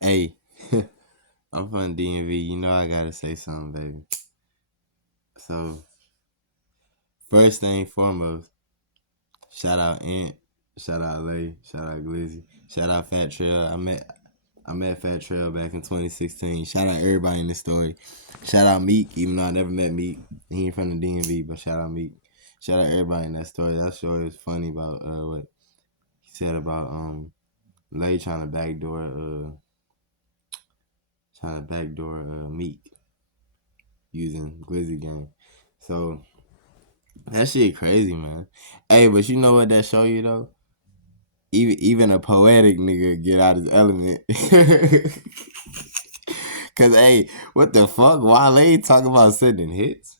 Hey, I'm from DMV. You know I gotta say something, baby. So first thing foremost, shout out Ant, shout out Lay, shout out Glizzy, shout out Fat Trail. I met Fat Trail back in 2016. Shout out everybody in this story. Shout out Meek, even though I never met Meek. He ain't from the DMV, but shout out Meek. Shout out everybody in that story. That story was funny about what he said about Lay trying to backdoor Meek using Glizzy game. So that shit crazy, man. Hey, but you know what that show you though? Even a poetic nigga get out his element. Cause hey, what the fuck? Wale talk about sending hits?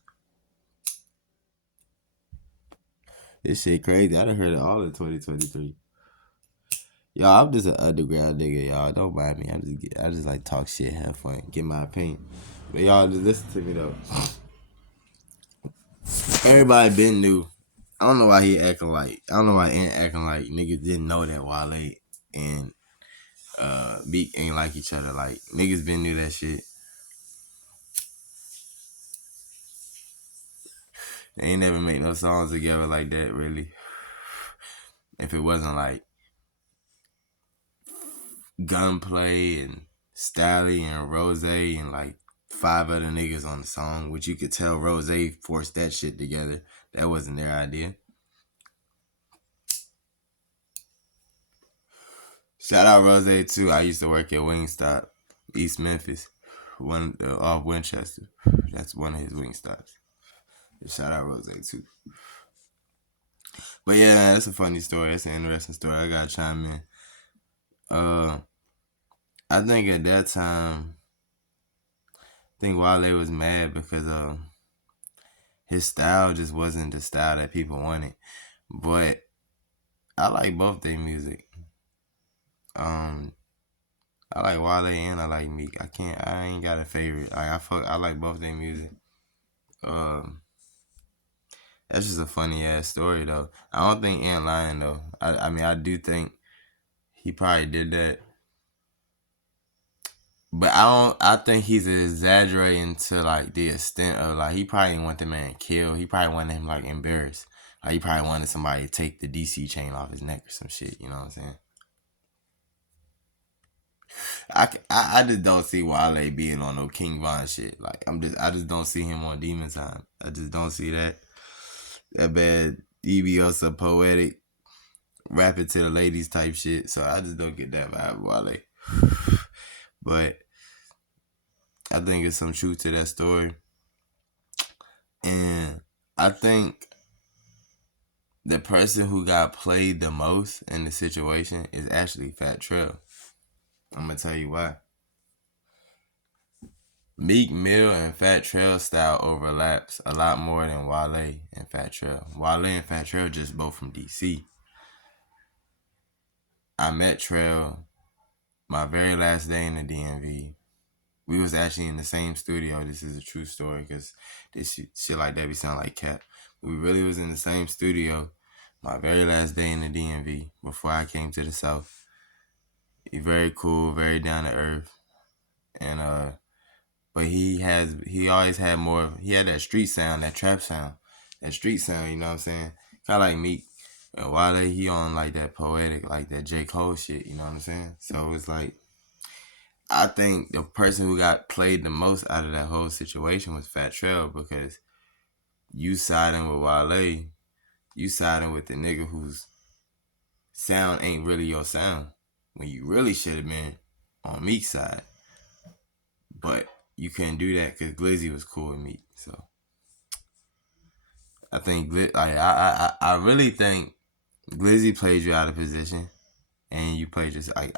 This shit crazy. I done heard it all in 2023. Y'all, I'm just an underground nigga, y'all. Don't mind me. I just like talk shit, have fun, get my opinion. But y'all just listen to me though. Everybody been new. I don't know why he acting like. I don't know why Ant acting like niggas didn't know that Wale and Meek ain't like each other. Like niggas been knew that shit. They ain't never make no songs together like that, really. If it wasn't like Gunplay and Stally and Rose and like 5 other niggas on the song, which you could tell Rose forced that shit together. That wasn't their idea. Shout out Rose too. I used to work at Wingstop, East Memphis, one off Winchester. That's one of his Wingstops. Shout out Rose too. But yeah, man, that's a funny story. That's an interesting story. I gotta chime in. Uh, I think at that time, I think Wale was mad because his style just wasn't the style that people wanted. But I like both their music. Um, I like Wale and I like Meek. I ain't got a favorite. I like both their music. Um, that's just a funny ass story though. I don't think Ant lying though. I mean I do think he probably did that. But I think he's exaggerating to like the extent of like he probably didn't want the man killed. He probably wanted him like embarrassed. Like he probably wanted somebody to take the DC chain off his neck or some shit. You know what I'm saying? I just don't see Wale being on no King Von shit. Like I just don't see him on Demon Time. I just don't see that bad. He be on some poetic rapping to the ladies type shit. So I just don't get that vibe, Wale. But I think it's some truth to that story. And I think the person who got played the most in the situation is actually Fat Trail. I'm gonna tell you why. Meek Mill and Fat Trail style overlaps a lot more than Wale and Fat Trail. Wale and Fat Trail just both from DC. I met Trail my very last day in the DMV. We was actually in the same studio. This is a true story because this shit like that be sound like cap. We really was in the same studio my very last day in the DMV before I came to the South. He very cool, very down to earth, and but he always had more. He had that street sound, that trap sound, that street sound. You know what I'm saying? Kind of like Meek. And Wale, he on like that poetic, like that J Cole shit. You know what I'm saying? So it's like I think the person who got played the most out of that whole situation was Fat Trail because you siding with Wale, you siding with the nigga whose sound ain't really your sound when you really should have been on Meek's side. But you couldn't do that because Glizzy was cool with Meek. So I think I really think Glizzy played you out of position, and you played just like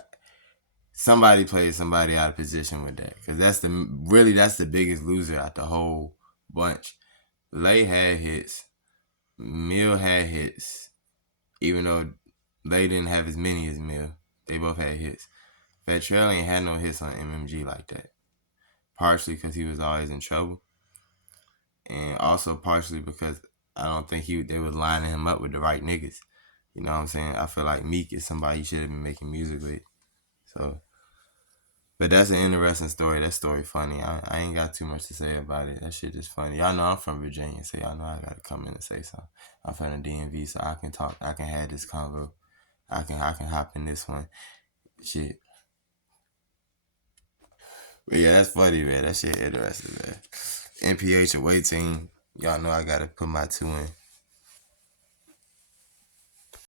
somebody played somebody out of position with that because that's the biggest loser out the whole bunch. Lay had hits, Mill had hits, even though Lay didn't have as many as Mill. They both had hits. Fat Trail ain't had no hits on MMG like that. Partially because he was always in trouble, and also partially because I don't think they were lining him up with the right niggas. You know what I'm saying? I feel like Meek is somebody you should have been making music with. So But that's an interesting story. That story funny. I ain't got too much to say about it. That shit just funny. Y'all know I'm from Virginia, so y'all know I gotta come in and say something. I'm from the DMV, so I can talk. I can have this convo. I can hop in this one. Shit. But yeah, that's funny, man. That shit interesting, man. NPH away team. Y'all know I gotta put my two in.